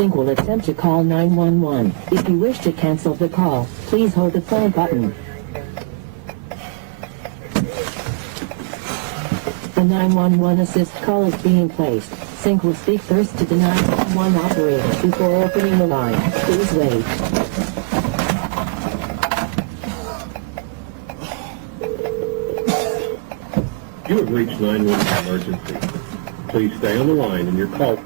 Sync will attempt to call 911. If you wish to cancel the call, please hold the phone button. A 911 assist call is being placed. Sync will speak first to the 911 operator before opening the line. Please wait. You have reached 911 emergency. Please stay on the line and your call